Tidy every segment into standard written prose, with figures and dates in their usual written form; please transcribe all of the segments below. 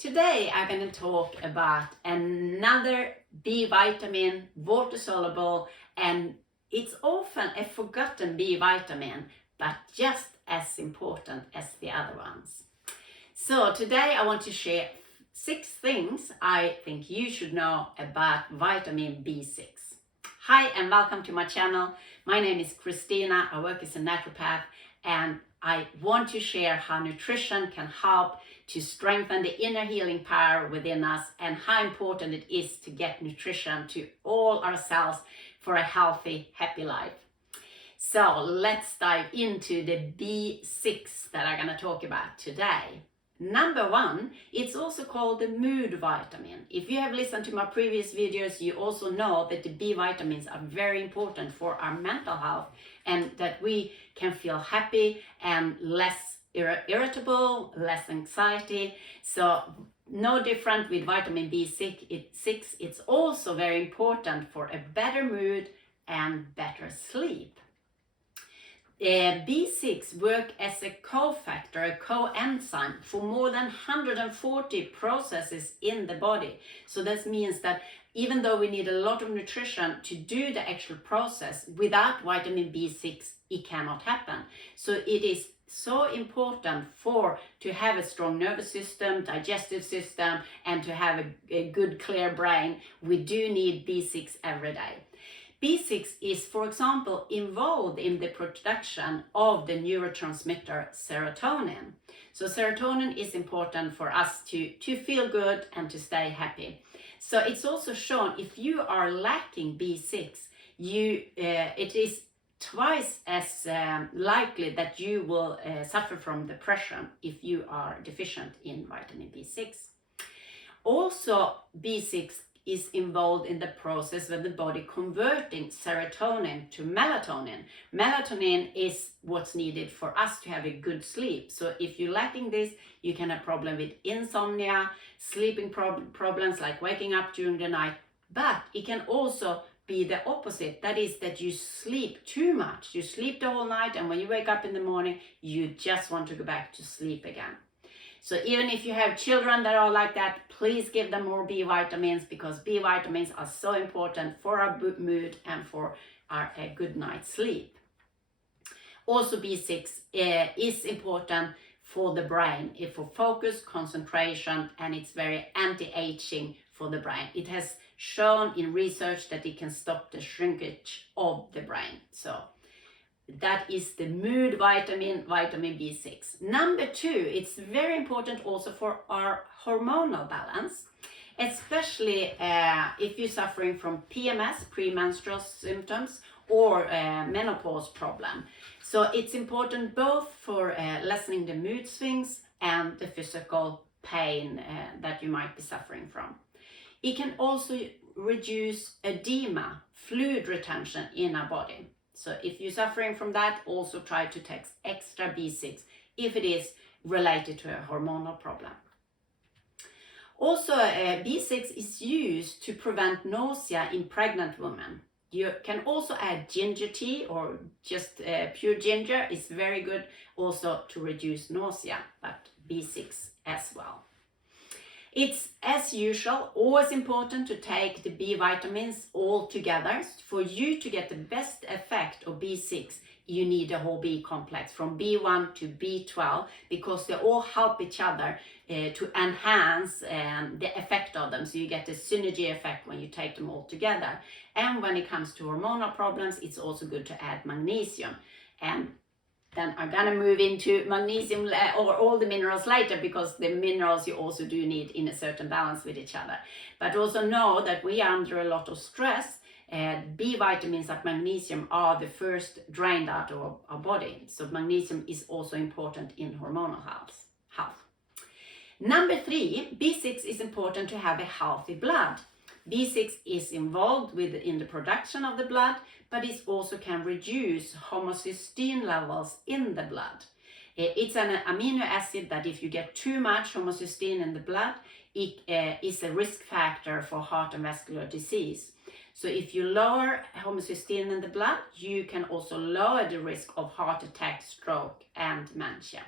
Today I'm going to talk about another B vitamin, water soluble, and it's often a forgotten B vitamin, but just as important as the other ones. So today I want to share 6 things I think you should know about vitamin B6. Hi and welcome to my channel. My name is Kristina. I work as a naturopath and I want to share how nutrition can help to strengthen the inner healing power within us and how important it is to get nutrition to all our cells for a healthy, happy life. So let's dive into the B6 that I'm going to talk about today. Number 1, it's also called the mood vitamin. If you have listened to my previous videos, you also know that the B vitamins are very important for our mental health and that we can feel happy and less irritable, less anxiety. So no different with vitamin B6. It's also very important for a better mood and better sleep. B6 work as a cofactor, a coenzyme for more than 140 processes in the body. So that means that even though we need a lot of nutrition to do the actual process, without vitamin B6 it cannot happen. So it is so important to have a strong nervous system, digestive system, and to have a good clear brain. We do need B6 every day. B6 is, for example, involved in the production of the neurotransmitter serotonin. So serotonin is important for us to feel good and to stay happy. So it's also shown if you are lacking B6, it is twice as likely that you will suffer from depression if you are deficient in vitamin B6. Also, B6 is involved in the process where the body converting serotonin to melatonin. Melatonin is what's needed for us to have a good sleep. So if you're lacking this, you can have problem with insomnia, sleeping problems like waking up during the night, but it can also be the opposite. That is that you sleep too much. You sleep the whole night and when you wake up in the morning, you just want to go back to sleep again. So even if you have children that are like that, please give them more B vitamins because B vitamins are so important for our mood and for our good night's sleep. Also B6 is important for the brain, for focus, concentration, and it's very anti-aging for the brain. It has shown in research that it can stop the shrinkage of the brain. So that is the mood vitamin, vitamin B6. Number 2, it's very important also for our hormonal balance, especially if you're suffering from PMS, premenstrual symptoms, or menopause problem. So it's important both for lessening the mood swings and the physical pain that you might be suffering from. It can also reduce edema, fluid retention in our body. So if you're suffering from that, also try to take extra B6 if it is related to a hormonal problem. Also, B6 is used to prevent nausea in pregnant women. You can also add ginger tea or just pure ginger is very good also to reduce nausea, but B6 as well. It's, as usual, always important to take the B vitamins all together. For you to get the best effect of B6, you need a whole B complex from B1 to B12 because they all help each other to enhance the effect of them. So you get the synergy effect when you take them all together. And when it comes to hormonal problems, it's also good to add magnesium. And then I'm gonna move into magnesium or all the minerals later because the minerals you also do need in a certain balance with each other. But also know that we are under a lot of stress. B vitamins like magnesium are the first drained out of our body. So magnesium is also important in hormonal health. Number 3, B6 is important to have a healthy blood. B6 is involved in the production of the blood, but it also can reduce homocysteine levels in the blood. It's an amino acid that if you get too much homocysteine in the blood, it is a risk factor for heart and vascular disease. So if you lower homocysteine in the blood, you can also lower the risk of heart attack, stroke, and dementia.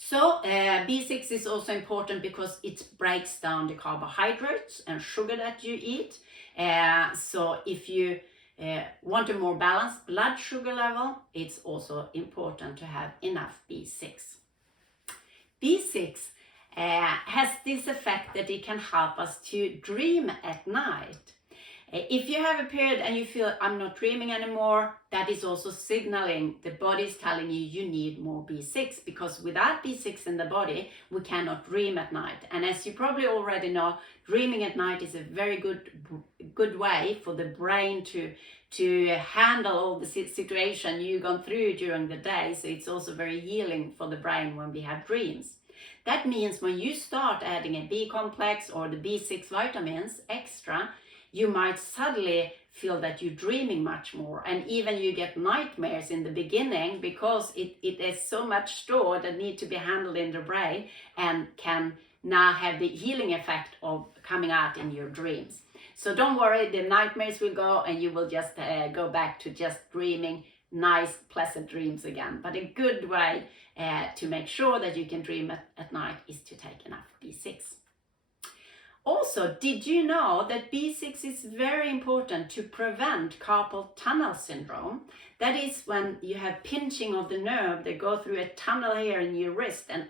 So B6 is also important because it breaks down the carbohydrates and sugar that you eat. So if you want a more balanced blood sugar level, it's also important to have enough B6. B6 has this effect that it can help us to dream at night. If you have a period and you feel I'm not dreaming anymore, that is also signaling the body is telling you you need more B6, because without B6 in the body, we cannot dream at night. And as you probably already know, dreaming at night is a very good way for the brain to handle all the situation you've gone through during the day. So it's also very healing for the brain when we have dreams. That means when you start adding a B complex or the B6 vitamins extra, you might suddenly feel that you're dreaming much more, and even you get nightmares in the beginning because it is so much stored that need to be handled in the brain and can now have the healing effect of coming out in your dreams. So don't worry, the nightmares will go and you will just go back to just dreaming nice, pleasant dreams again. But a good way to make sure that you can dream at night is to take enough B6. Also, did you know that B6 is very important to prevent carpal tunnel syndrome? That is when you have pinching of the nerve that go through a tunnel here in your wrist and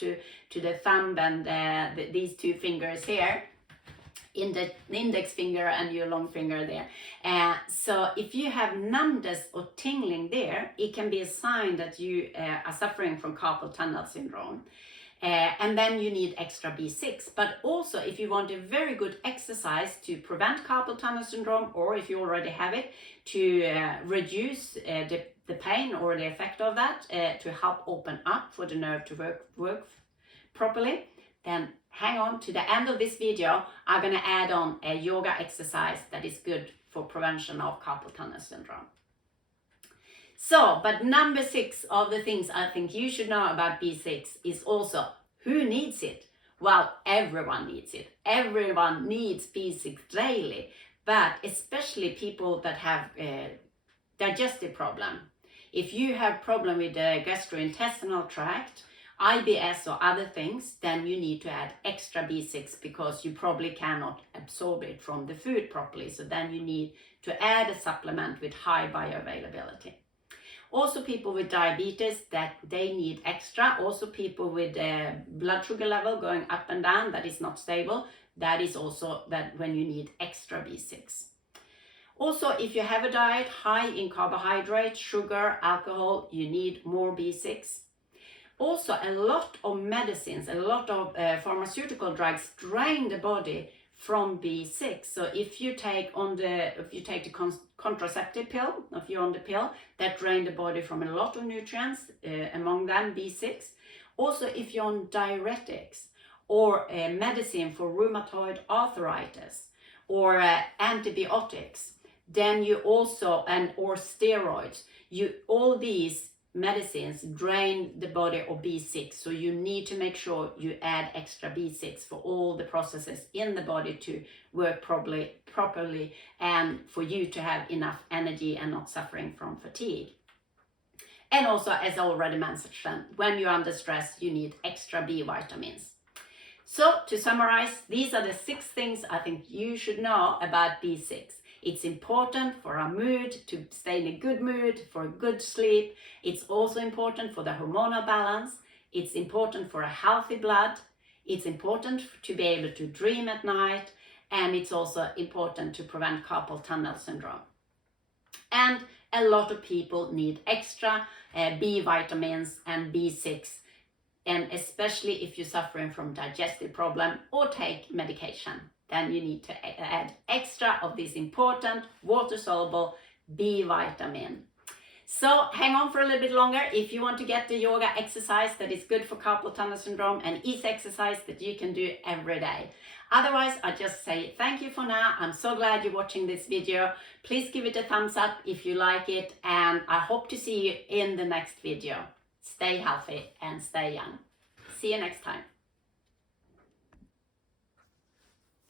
to the thumb and these two fingers here, in the index finger and your long finger there. So if you have numbness or tingling there, it can be a sign that you are suffering from carpal tunnel syndrome. And then you need extra B6. But also, if you want a very good exercise to prevent carpal tunnel syndrome, or if you already have it, to reduce the pain or the effect of that, to help open up for the nerve to work properly, then hang on to the end of this video. I'm going to add on a yoga exercise that is good for prevention of carpal tunnel syndrome. So, but number 6 of the things I think you should know about B6 is also who needs it? Well, everyone needs it. Everyone needs B6 daily, but especially people that have digestive problem. If you have problem with the gastrointestinal tract, IBS or other things, then you need to add extra B6 because you probably cannot absorb it from the food properly. So then you need to add a supplement with high bioavailability. Also people with diabetes, that they need extra. Also people with blood sugar level going up and down that is not stable, that is also that when you need extra B6. Also, if you have a diet high in carbohydrates, sugar, alcohol, you need more B6. Also, a lot of medicines, a lot of pharmaceutical drugs drain the body from B6. So if you take the contraceptive pill, if you're on the pill, that drain the body from a lot of nutrients, among them B6. Also, if you're on diuretics or medicine for rheumatoid arthritis or antibiotics, then you also, or steroids, all these medicines drain the body of B6, so you need to make sure you add extra B6 for all the processes in the body to work properly and for you to have enough energy and not suffering from fatigue. And also, as I already mentioned, when you're under stress, you need extra B vitamins. So to summarize, these are the 6 things I think you should know about B6. It's important for our mood, to stay in a good mood, for a good sleep. It's also important for the hormonal balance. It's important for a healthy blood. It's important to be able to dream at night. And it's also important to prevent carpal tunnel syndrome. And a lot of people need extra B vitamins and B6. And especially if you're suffering from digestive problem or take medication, then you need to add extra of this important water-soluble B vitamin. So hang on for a little bit longer if you want to get the yoga exercise that is good for carpal tunnel syndrome and easy exercise that you can do every day. Otherwise, I just say thank you for now. I'm so glad you're watching this video. Please give it a thumbs up if you like it, and I hope to see you in the next video. Stay healthy and stay young. See you next time.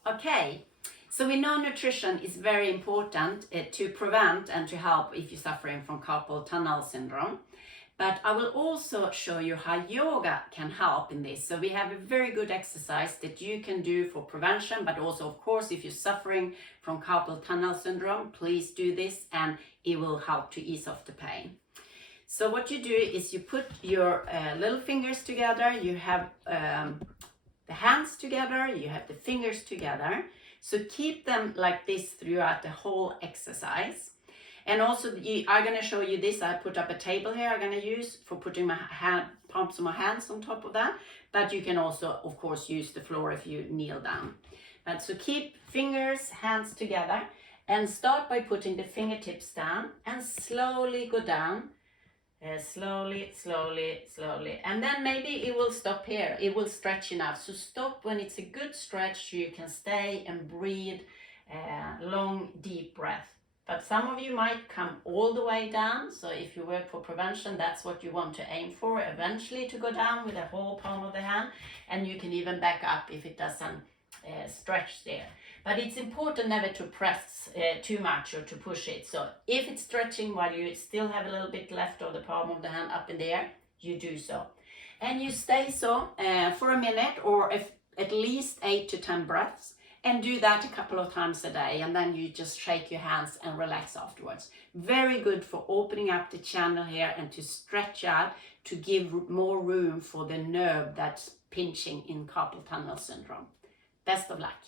Okay, so we know nutrition is very important to prevent and to help if you're suffering from carpal tunnel syndrome. But I will also show you how yoga can help in this. So we have a very good exercise that you can do for prevention, but also, of course, if you're suffering from carpal tunnel syndrome, please do this and it will help to ease off the pain. So what you do is you put your little fingers together, you have the hands together, you have the fingers together. So keep them like this throughout the whole exercise. And also I'm going to show you this. I put up a table here I'm going to use for putting my palms of my hands on top of that. But you can also, of course, use the floor if you kneel down. But so keep fingers, hands together and start by putting the fingertips down and slowly go down. Slowly, slowly, slowly. And then maybe it will stop here. It will stretch enough. So stop when it's a good stretch so you can stay and breathe long, deep breath. But some of you might come all the way down. So if you work for prevention, that's what you want to aim for, eventually to go down with the whole palm of the hand. And you can even back up if it doesn't stretch there. But it's important never to press too much or to push it. So if it's stretching while you still have a little bit left of the palm of the hand up in the air, you do so. And you stay so for a minute or at least 8 to 10 breaths. And do that a couple of times a day, and then you just shake your hands and relax afterwards. Very good for opening up the channel here and to stretch out to give more room for the nerve that's pinching in carpal tunnel syndrome. Best of luck.